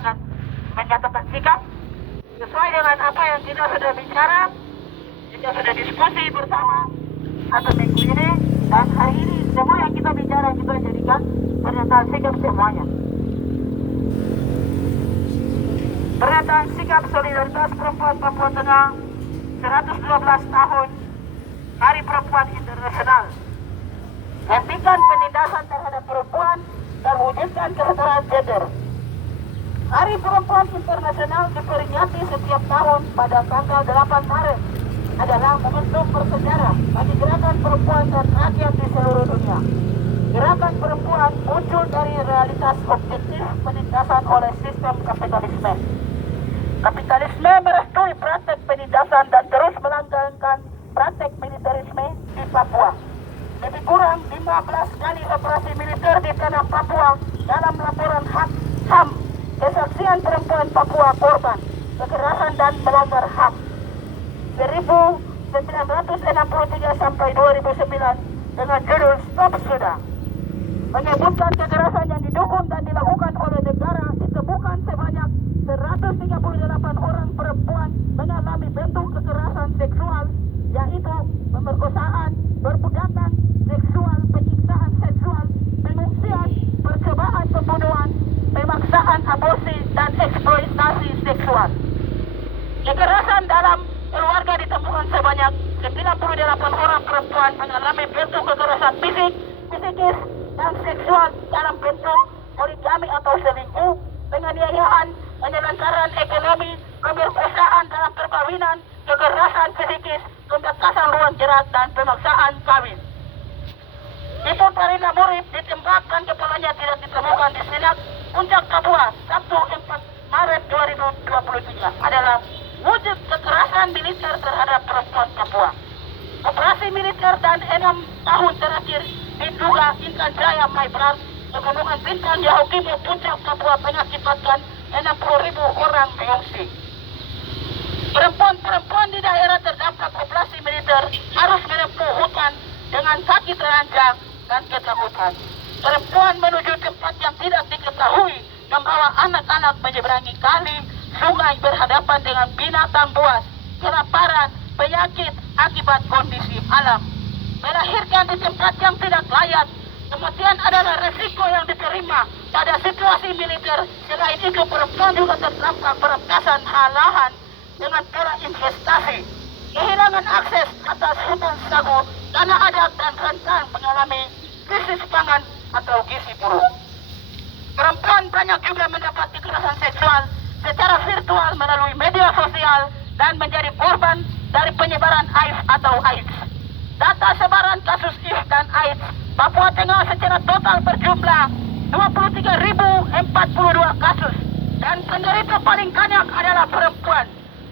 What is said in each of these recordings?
akan menyatakan sikap sesuai dengan apa yang kita sudah bicara, kita sudah diskusi bersama atau minggu ini dan hari ini. Semua yang kita bicara kita jadikan pernyataan sikap semuanya. Pernyataan sikap solidaritas perempuan Papua Tengah 112 tahun Hari Perempuan Internasional. Hentikan penindasan terhadap perempuan dan wujudkan kesetaraan gender. Hari Perempuan Internasional diperingati setiap tahun pada tanggal 8 Maret adalah momentum bersejarah bagi gerakan perempuan dan rakyat di seluruh dunia. Gerakan perempuan muncul dari realitas objektif penindasan oleh sistem kapitalisme. Kapitalisme merestui praktek penindasan dan terus melanggengkan praktek militerisme di Papua. Lebih kurang 15 kali operasi militer di tanah Papua dalam laporan HAM, kesaksian perempuan Papua korban kekerasan dan melanggar HAM 1963 sampai 2009 dengan judul Stop Sudah, menyebutkan kekerasan yang didukung dan dilakukan oleh negara ditemukan sebanyak 138 orang perempuan mengalami bentuk kekerasan seksual, yaitu pemerkosaan, perbudakan seksual, penyiksaan seksual, pengungsian, percobaan pembunuhan, pemaksaan aborsi, dan eksploitasi seksual. Kekerasan dalam keluarga ditemukan sebanyak 98 orang perempuan mengalami bentuk kekerasan fisik, psikis, dan seksual dalam bentuk poligami atau selingkuh, penganiayaan, penyelenggaraan ekonomi, pemerkosaan dalam perkawinan, kekerasan psikis, pembatasan ruang gerak, dan pemaksaan kawin. Ibu Tarina Murib ditembakkan, kepalanya tidak ditemukan di Sinak Puncak Papua Sabtu 4 Maret 2023 adalah wujud kekerasan militer terhadap perempuan Papua. Operasi militer dan 6 tahun terakhir diduga Intan Jaya Maibrat Pegunungan Bintang Yahukimo Puncak Papua mengakibatkan 60.000 orang mengungsi. Perempuan-perempuan di daerah terdampak operasi militer harus menempuh hutan dengan kaki telanjang dan ketakutan. Perempuan menuju tempat yang tidak diketahui, membawa anak-anak menyeberangi kali, sungai, berhadapan dengan binatang buas, kelaparan, penyakit akibat kondisi alam. Melahirkan di tempat yang tidak layak, kematian adalah resiko yang diterima pada situasi militer. Selain itu, perempuan juga terdampak perampasan lahan dengan pola investasi, kehilangan akses atas hutan sagu, tanah adat, dan rentan mengalami krisis pangan atau gizi buruk. Perempuan banyak juga mendapat kekerasan seksual secara virtual melalui media sosial dan menjadi korban dari penyebaran HIV atau AIDS. Data sebaran kasus HIV dan AIDS Papua Tengah secara total berjumlah 23.042 kasus, dan penderita paling banyak adalah perempuan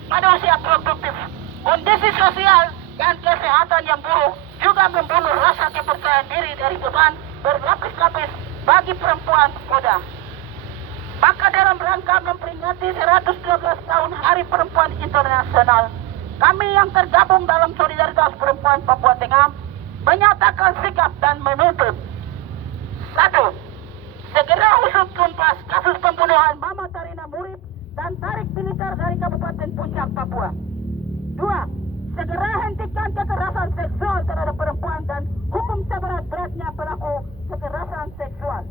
pada usia produktif. Kondisi sosial dan kesehatan yang buruk juga membunuh rasa kepercayaan diri dari beban berlapis-lapis bagi perempuan muda. Maka dalam rangka memperingati 112 tahun Hari Perempuan Internasional, kami yang tergabung dalam Solidaritas Perempuan Papua Tengah menyatakan sikap dan menuntut: 1. Segera usut tuntas kasus pembunuhan Mama Tarina Murib dan tarik militer dari Kabupaten Puncak, Papua. 2. Segera hentikan kekerasan seksual terhadap perempuan dan hukum seberat-beratnya pelaku kekerasan seksual.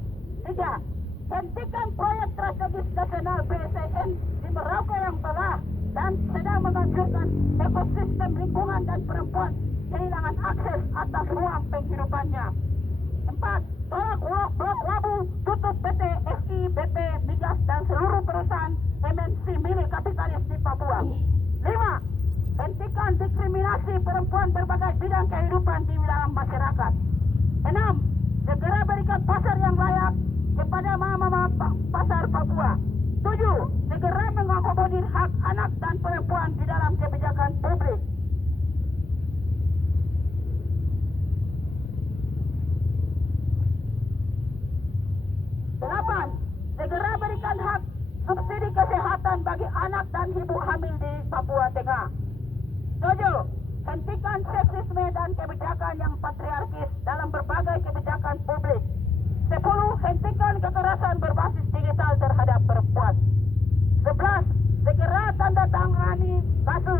3. Hentikan proyek strategis nasional BSN di Merauke yang telah dan sedang menghancurkan ekosistem lingkungan dan perempuan kehilangan akses atas ruang penghidupannya. 4. Tolak blok Labu, tutup PT FI, BP, Migas, dan seluruh perusahaan MNC milik kapitalis di Papua. 5. Hentikan diskriminasi perempuan berbagai bidang kehidupan di wilayah masyarakat. 6. Segera berikan pasar yang layak kepada mama-mama pasar Papua. 7. Segera mengakomodir hak anak dan perempuan di dalam kebijakan publik. 8. Segera berikan hak subsidi kesehatan bagi anak dan ibu hamil di Papua Tengah. 7. Hentikan seksisme dan kebijakan yang patriarkis dalam berbagai kebijakan publik. 10. Hentikan kekerasan berbasis digital terhadap perempuan. menandatangani kasus